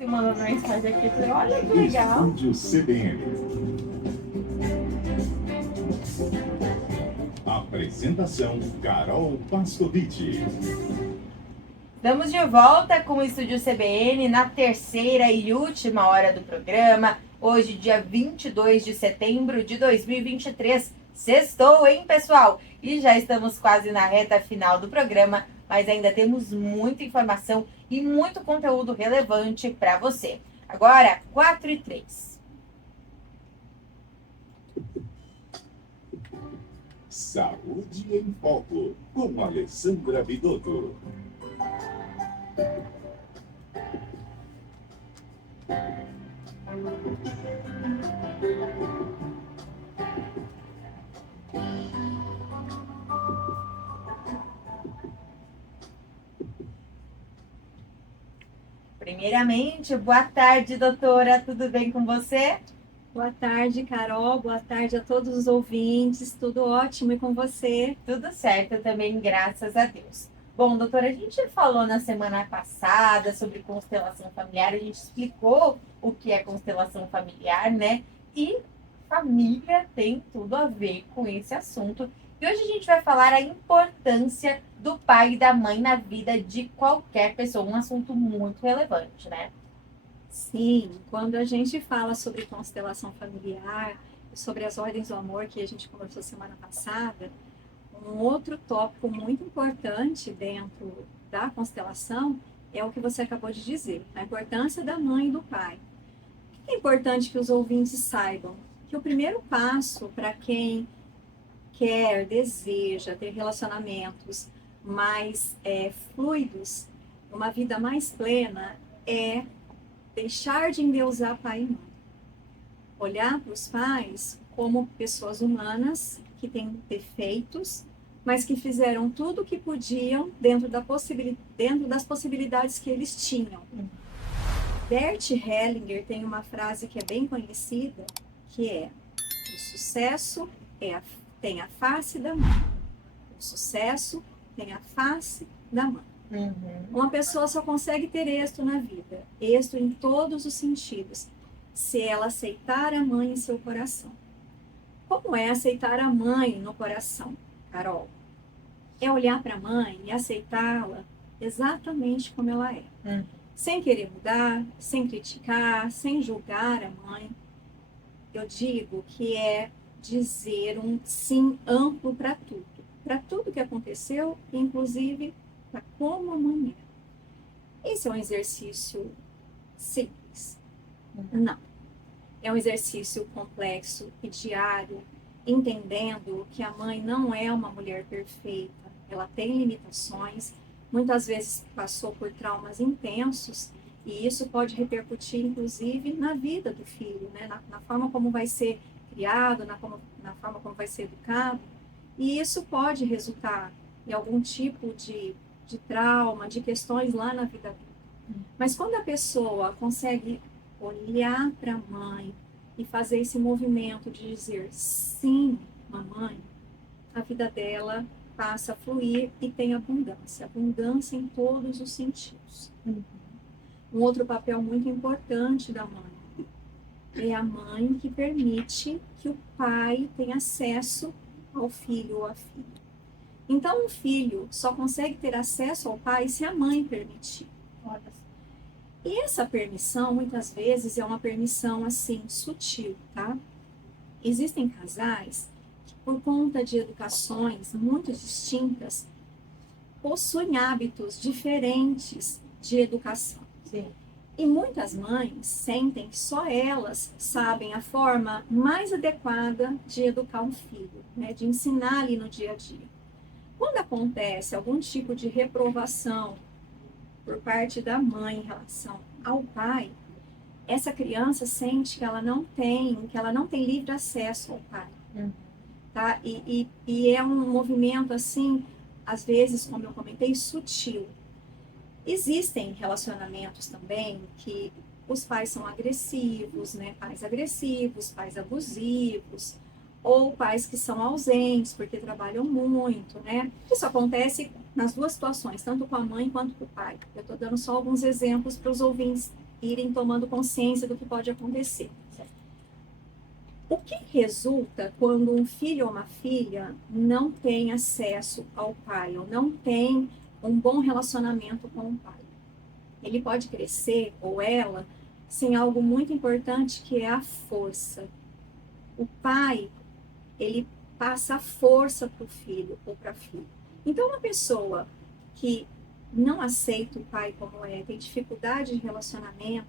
Você mandou mensagem aqui, falei, olha que legal. Estúdio CBN. Apresentação Carol Pascovitch. Estamos de volta com o Estúdio CBN na terceira e última hora do programa. Hoje, dia 22 de setembro de 2023. Sextou, hein, pessoal? E já estamos quase na reta final do programa, mas ainda temos muita informação e muito conteúdo relevante para você. Agora, 4h03. Saúde em Foco, com Alessandra Vidotto. Primeiramente, boa tarde, doutora. Tudo bem com você? Boa tarde, Carol. Boa tarde a todos os ouvintes. Tudo ótimo e com você? Tudo certo também, graças a Deus. Bom, doutora, a gente falou na semana passada sobre constelação familiar, a gente explicou o que é constelação familiar, né? E família tem tudo a ver com esse assunto. E hoje a gente vai falar a importância do pai e da mãe na vida de qualquer pessoa, um assunto muito relevante, né? Sim, quando a gente fala sobre constelação familiar, sobre as ordens do amor que a gente conversou semana passada, um outro tópico muito importante dentro da constelação é o que você acabou de dizer, a importância da mãe e do pai. O que é importante que os ouvintes saibam? Que o primeiro passo para quem quer, deseja ter relacionamentos mais fluidos, uma vida mais plena, é deixar de endeusar pai e mãe. Olhar para os pais como pessoas humanas que têm defeitos, mas que fizeram tudo o que podiam dentro das possibilidades que eles tinham. Bert Hellinger tem uma frase que é bem conhecida, que é: o sucesso tem a face da mãe. O sucesso tem a face da mãe. Uma pessoa só consegue ter êxito na vida, êxito em todos os sentidos, se ela aceitar a mãe em seu coração. Como é aceitar a mãe no coração, Carol? É olhar para a mãe e aceitá-la exatamente como ela é. Sem querer mudar, sem criticar, sem julgar a mãe. Eu digo que é dizer um sim amplo para tudo que aconteceu, inclusive para como a mãe é. Esse é um exercício simples? Não. É um exercício complexo e diário, entendendo que a mãe não é uma mulher perfeita, ela tem limitações, muitas vezes passou por traumas intensos, e isso pode repercutir, inclusive, na vida do filho, né? na forma como vai ser criado, na forma como vai ser educado, e isso pode resultar em algum tipo de trauma, de questões lá na vida adulta. Mas quando a pessoa consegue olhar para a mãe e fazer esse movimento de dizer sim, mamãe, a vida dela passa a fluir e tem abundância em todos os sentidos. Um outro papel muito importante da mãe é a mãe que permite que o pai tenha acesso ao filho ou à filha. Então, um filho só consegue ter acesso ao pai se a mãe permitir. E essa permissão, muitas vezes, é uma permissão, assim, sutil, tá? Existem casais que, por conta de educações muito distintas, possuem hábitos diferentes de educação. Sim. E muitas mães sentem que só elas sabem a forma mais adequada de educar um filho, né? De ensinar ali no dia a dia. Quando acontece algum tipo de reprovação por parte da mãe em relação ao pai, essa criança sente que ela não tem livre acesso ao pai. Tá? E é um movimento assim, às vezes, como eu comentei, sutil. Existem relacionamentos também que os pais são agressivos, né? Pais agressivos, pais abusivos, ou pais que são ausentes porque trabalham muito, né? Isso acontece nas duas situações, tanto com a mãe quanto com o pai. Eu estou dando só alguns exemplos para os ouvintes irem tomando consciência do que pode acontecer. O que resulta quando um filho ou uma filha não tem acesso ao pai, ou não tem um bom relacionamento com o pai? Ele pode crescer, ou ela, sem algo muito importante, que é a força. O pai, ele passa a força para o filho ou para a filha. Então, uma pessoa que não aceita o pai como é, tem dificuldade de relacionamento,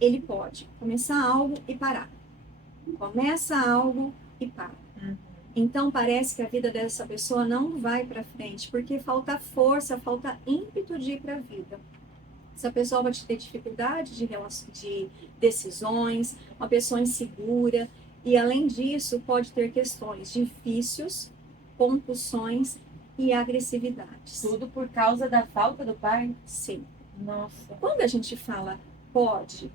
ele pode começar algo e parar. Começa algo e para. Então parece que a vida dessa pessoa não vai para frente, porque falta força, falta ímpeto de ir para a vida. Essa pessoa vai ter dificuldade de decisões, uma pessoa insegura, e além disso pode ter questões de vícios, compulsões e agressividades. Tudo por causa da falta do pai? Sim. Nossa. Quando a gente fala pode,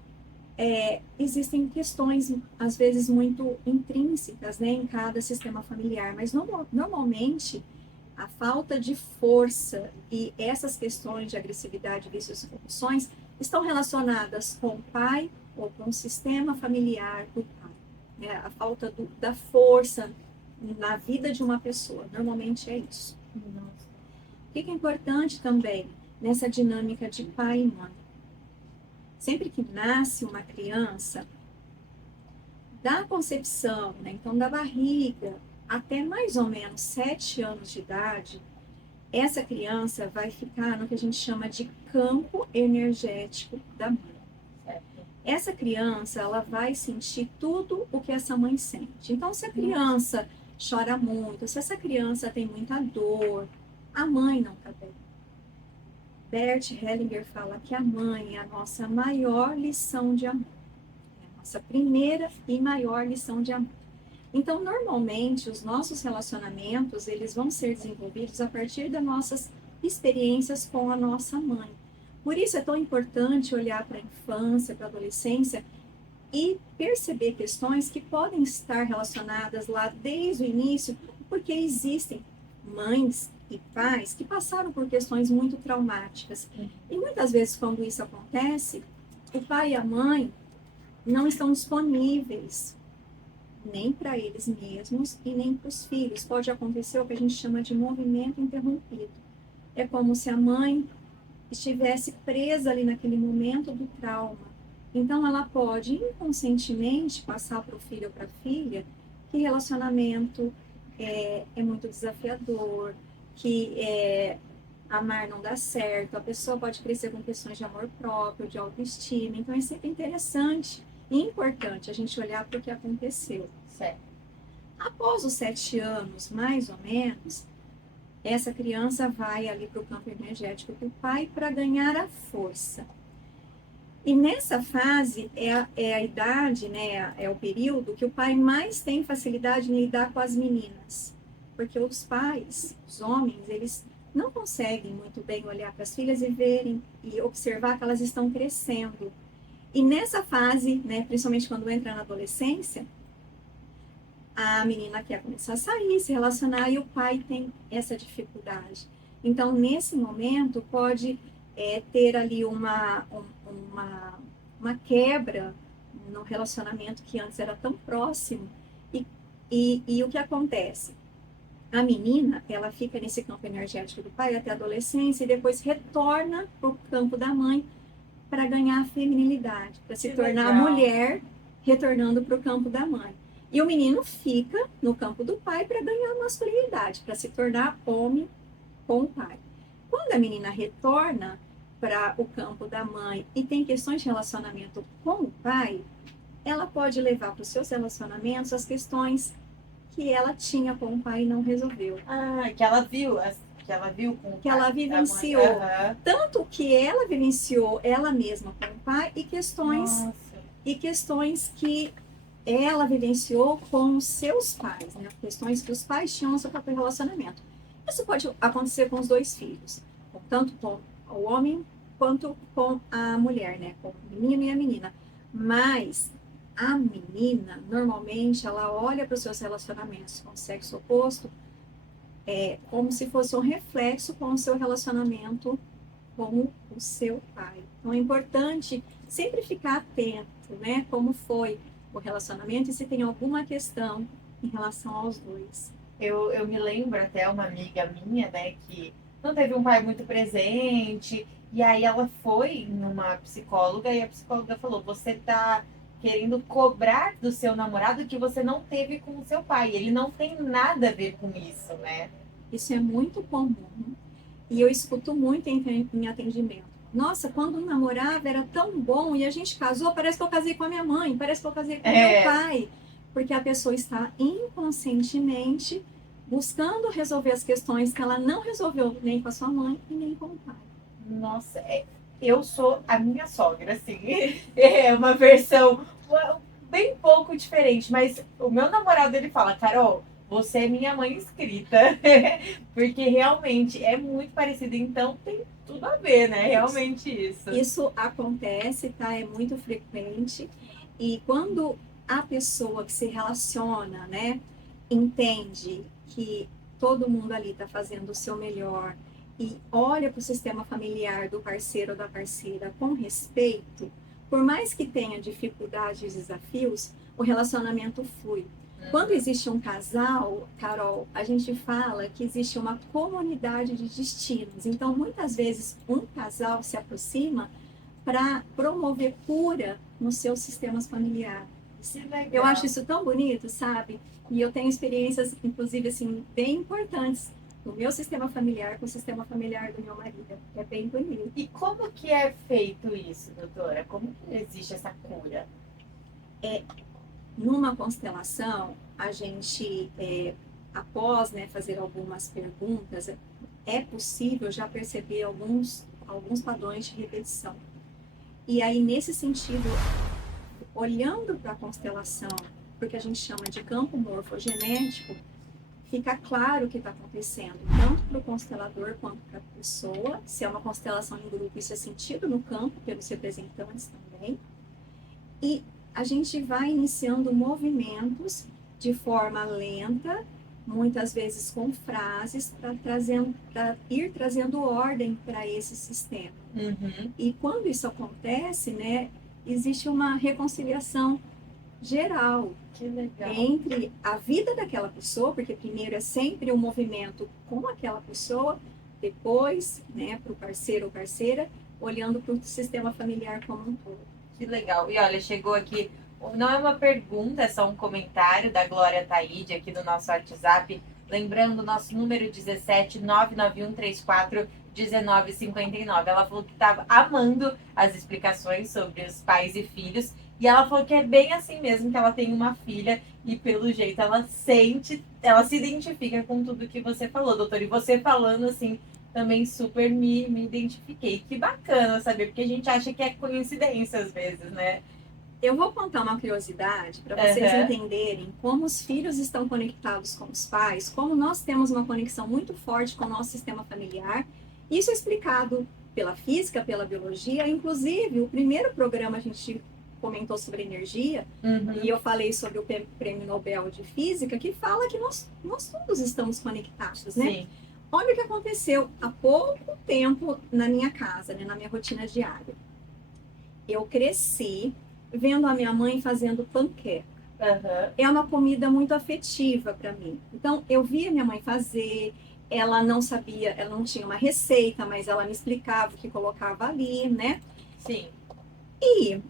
existem questões, às vezes, muito intrínsecas, né, em cada sistema familiar, mas normalmente a falta de força e essas questões de agressividade, vícios e compulsões estão relacionadas com o pai ou com o sistema familiar do pai. Né? A falta da força na vida de uma pessoa, normalmente é isso. Nossa. O que é importante também nessa dinâmica de pai e mãe? Sempre que nasce uma criança, da concepção, né, então da barriga, até mais ou menos 7 anos de idade, essa criança vai ficar no que a gente chama de campo energético da mãe. Certo. Essa criança, ela vai sentir tudo o que essa mãe sente. Então, se a criança chora muito, se essa criança tem muita dor, a mãe não está bem. Bert Hellinger fala que a mãe é a nossa maior lição de amor. É a nossa primeira e maior lição de amor. Então, normalmente, os nossos relacionamentos, eles vão ser desenvolvidos a partir das nossas experiências com a nossa mãe. Por isso é tão importante olhar para a infância, para a adolescência e perceber questões que podem estar relacionadas lá desde o início, porque existem mães e pais que passaram por questões muito traumáticas. E muitas vezes, quando isso acontece, o pai e a mãe não estão disponíveis nem para eles mesmos e nem para os filhos. Pode acontecer o que a gente chama de movimento interrompido. É como se a mãe estivesse presa ali naquele momento do trauma. Então, ela pode inconscientemente passar para o filho ou para a filha que relacionamento é muito desafiador, que amar não dá certo, a pessoa pode crescer com questões de amor próprio, de autoestima. Então, é sempre interessante e importante a gente olhar para o que aconteceu. Certo. Após os 7 anos, mais ou menos, essa criança vai ali para o campo energético do pai para ganhar a força. E nessa fase é a idade, né, é o período que o pai mais tem facilidade em lidar com as meninas. Porque os pais, os homens, eles não conseguem muito bem olhar para as filhas e verem e observar que elas estão crescendo. E nessa fase, né, principalmente quando entra na adolescência, a menina quer começar a sair, se relacionar, e o pai tem essa dificuldade. Então, nesse momento, pode ter ali uma quebra no relacionamento que antes era tão próximo. E o que acontece? A menina, ela fica nesse campo energético do pai até a adolescência e depois retorna para o campo da mãe para ganhar a feminilidade, para se tornar mulher, retornando para o campo da mãe. E o menino fica no campo do pai para ganhar a masculinidade, para se tornar homem com o pai. Quando a menina retorna para o campo da mãe e tem questões de relacionamento com o pai, ela pode levar para os seus relacionamentos as questões que ela tinha com o pai e não resolveu. Ah, que ela viu com o Que pai, ela vivenciou. Uhum. Tanto que ela vivenciou ela mesma com o pai e questões que ela vivenciou com os seus pais, né? Questões que os pais tinham no seu próprio relacionamento. Isso pode acontecer com os 2 filhos, tanto com o homem quanto com a mulher, né? Com o menino e a menina. Mas a menina, normalmente, ela olha para os seus relacionamentos com o sexo oposto como se fosse um reflexo com o seu relacionamento como o seu pai. Então é importante sempre ficar atento, né? Como foi o relacionamento e se tem alguma questão em relação aos dois. Eu me lembro até uma amiga minha, né, que não teve um pai muito presente, e aí ela foi numa psicóloga e a psicóloga falou: você tá querendo cobrar do seu namorado que você não teve com o seu pai. Ele não tem nada a ver com isso, né? Isso é muito comum e eu escuto muito em atendimento. Nossa, quando namorava era tão bom e a gente casou, parece que eu casei com a minha mãe, parece que eu casei com o meu pai. Porque a pessoa está inconscientemente buscando resolver as questões que ela não resolveu nem com a sua mãe e nem com o pai. Nossa, eu sou a minha sogra, assim. É uma versão bem pouco diferente, mas o meu namorado, ele fala: Carol, você é minha mãe escrita. Porque realmente é muito parecido, então tem tudo a ver, né? Realmente isso. Isso acontece, tá? É muito frequente. E quando a pessoa que se relaciona, né, entende que todo mundo ali está fazendo o seu melhor e olha para o sistema familiar do parceiro ou da parceira com respeito, por mais que tenha dificuldades e desafios, o relacionamento flui. Quando existe um casal, Carol, a gente fala que existe uma comunidade de destinos. Então, muitas vezes, um casal se aproxima para promover cura nos seus sistemas familiares. Eu acho isso tão bonito, sabe? E eu tenho experiências, inclusive, assim, bem importantes no meu sistema familiar com o sistema familiar do meu marido. É bem bonito. E como que é feito isso, doutora? Como que existe essa cura? Numa constelação, a gente, após, né, fazer algumas perguntas, é possível já perceber alguns padrões de repetição. E aí, nesse sentido, olhando para a constelação, porque a gente chama de campo morfogenético, fica claro o que está acontecendo, tanto para o constelador quanto para a pessoa. Se é uma constelação em grupo, isso é sentido no campo, pelos representantes também. E a gente vai iniciando movimentos de forma lenta, muitas vezes com frases, para ir trazendo ordem para esse sistema. E quando isso acontece, né, existe uma reconciliação geral entre a vida daquela pessoa, porque primeiro é sempre um movimento com aquela pessoa, depois, né, para o parceiro ou parceira, olhando para o sistema familiar como um todo. Que legal. E olha, chegou aqui, não é uma pergunta, é só um comentário da Glória Taíde aqui do nosso WhatsApp. Lembrando, o nosso número 17 99134 1959. Ela falou que estava amando as explicações sobre os pais e filhos. E ela falou que é bem assim mesmo, que ela tem uma filha e pelo jeito ela sente, ela se identifica com tudo que você falou, doutor. E você falando assim, também super me identifiquei. Que bacana saber, porque a gente acha que é coincidência às vezes, né? Eu vou contar uma curiosidade para vocês entenderem como os filhos estão conectados com os pais, como nós temos uma conexão muito forte com o nosso sistema familiar. Isso é explicado pela física, pela biologia. Inclusive, o primeiro programa a gente comentou sobre energia, e eu falei sobre o Prêmio Nobel de Física, que fala que nós todos estamos conectados, né? Sim. Olha o que aconteceu há pouco tempo na minha casa, né, na minha rotina diária. Eu cresci vendo a minha mãe fazendo panqueca. É uma comida muito afetiva para mim. Então, eu via minha mãe fazer, ela não sabia, ela não tinha uma receita, mas ela me explicava o que colocava ali, né? Sim. E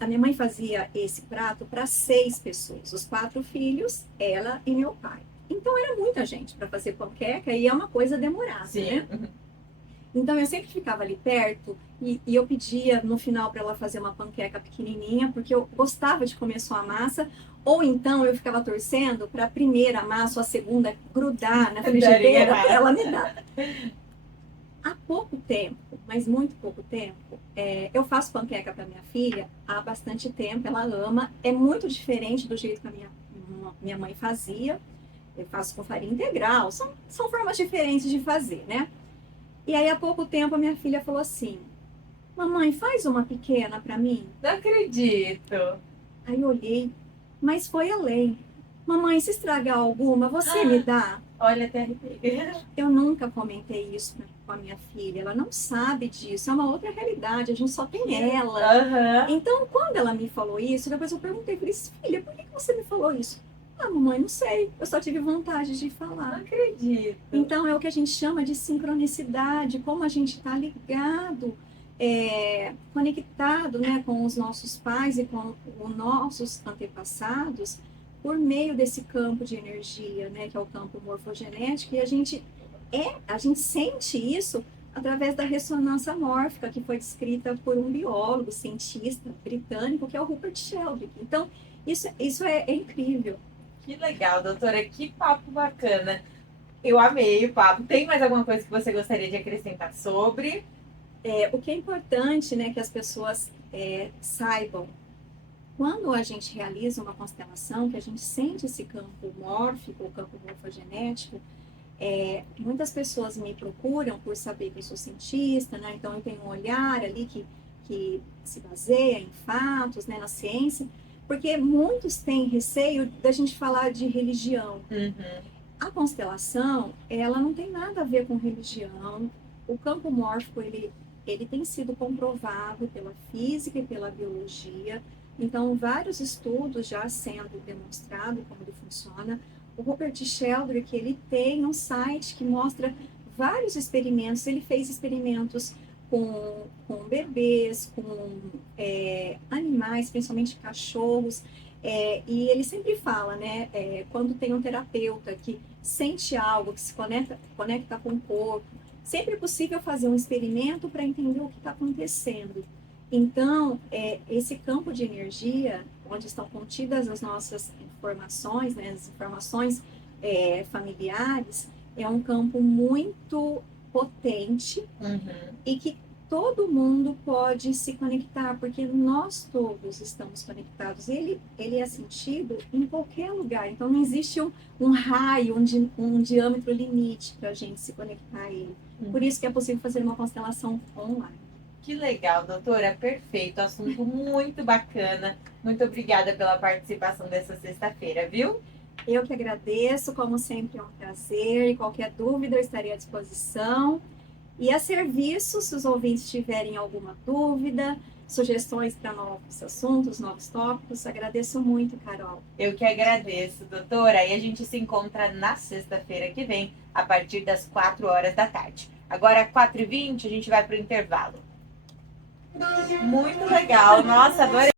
a minha mãe fazia esse prato para 6 pessoas, os 4 filhos, ela e meu pai. Então era muita gente para fazer panqueca e é uma coisa demorada, né? Então eu sempre ficava ali perto e eu pedia no final para ela fazer uma panqueca pequenininha, porque eu gostava de comer só a massa, ou então eu ficava torcendo para a primeira massa ou a segunda grudar na frigideira para ela me dar. Há pouco tempo, mas muito pouco tempo, eu faço panqueca para minha filha há bastante tempo, ela ama, é muito diferente do jeito que a minha mãe fazia. Eu faço com farinha integral, são formas diferentes de fazer, né? E aí, há pouco tempo, a minha filha falou assim: mamãe, faz uma pequena para mim. Não acredito. Aí eu olhei, mas foi além. Mamãe, se estragar alguma, você me dá? Olha, até arrepiei. Eu nunca comentei isso com a minha filha, ela não sabe disso, é uma outra realidade, a gente só tem ela. Aham. Então, quando ela me falou isso, depois eu perguntei, falei, filha, por que você me falou isso? Ah, mamãe, não sei, eu só tive vontade de Não falar. acredito. Então, é o que a gente chama de sincronicidade, como a gente está ligado, conectado, né, com os nossos pais e com os nossos antepassados por meio desse campo de energia, né, que é o campo morfogenético, e a gente sente isso através da ressonância mórfica, que foi descrita por um biólogo, cientista britânico, que é o Rupert Sheldrake. Então, isso é incrível. Que legal, doutora, que papo bacana. Eu amei o papo. Tem mais alguma coisa que você gostaria de acrescentar sobre? O que é importante, né, que as pessoas saibam, quando a gente realiza uma constelação, que a gente sente esse campo mórfico, o campo morfogenético, muitas pessoas me procuram por saber que eu sou cientista, né, então eu tenho um olhar ali que se baseia em fatos, né, na ciência, porque muitos têm receio da gente falar de religião. A constelação, ela não tem nada a ver com religião. O campo mórfico, ele tem sido comprovado pela física e pela biologia. Então, vários estudos já sendo demonstrado como ele funciona. O Rupert Sheldrake, ele tem um site que mostra vários experimentos. Ele fez experimentos com bebês, com animais, principalmente cachorros. E ele sempre fala, né, quando tem um terapeuta que sente algo, que se conecta com o corpo, sempre é possível fazer um experimento para entender o que está acontecendo. Então, esse campo de energia, onde estão contidas as nossas informações, né, as informações familiares, é um campo muito potente e que todo mundo pode se conectar, porque nós todos estamos conectados. Ele é sentido em qualquer lugar, então não existe um raio, um diâmetro limite para a gente se conectar a ele. Por isso que é possível fazer uma constelação online. Que legal, doutora, perfeito, assunto muito bacana. Muito obrigada pela participação dessa sexta-feira, viu? Eu que agradeço, como sempre é um prazer, e qualquer dúvida eu estarei à disposição. E a serviço, se os ouvintes tiverem alguma dúvida, sugestões para novos assuntos, novos tópicos, agradeço muito, Carol. Eu que agradeço, doutora, e a gente se encontra na sexta-feira que vem, a partir das 4 horas da tarde. Agora, 4h20, a gente vai para o intervalo. Muito legal, nossa, adorei.